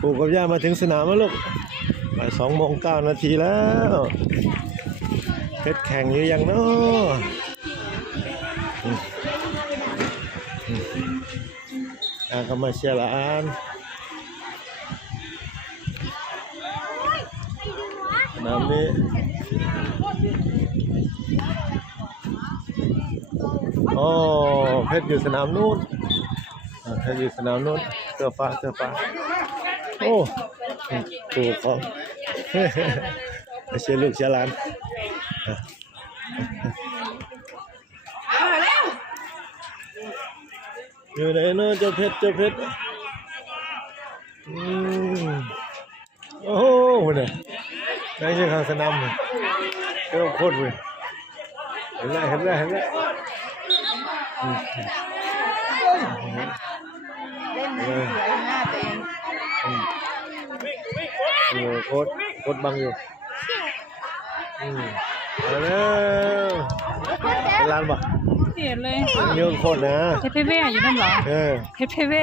ปู่กับย่ามาถึงสนามแล้วลูกบ่าย2:09 นาทีแล้วเพชรแข่งหรือยังเนาะก็มาเชียร์หลานสนามนี้โอ้เพชรอยู่สนามนู้นเพชรอยู่สนามนู้นเสื้อฟ้าโอ้ปู่ของมาเชียร์ลูกเชียร์หลานอยู่ไหนเนาะเจ้าเพชรโอ้โหเนี่ยนั่งอยู่ข้างสนามเลยเจ้าโคตรเลยเห็นแล้วเล่นสวยหน้าตัวเอง โคตรบังอยู่มาแล้วเป็นร้านปะเห็นเลยมีโคตรนะเพชรเพ่อยู่นั่นเหรอเพชรเพ่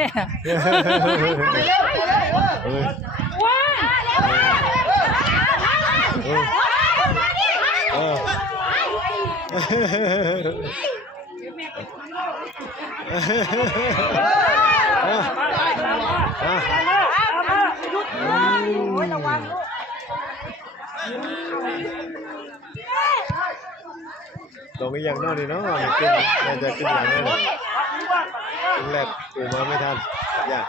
ว้ระวังลูกตรงนี้ยังนอกนี่เนาะขึ้นน่าจะขึ้นหลังแน่เลยขึ้นแรกกูมาไม่ทันยาก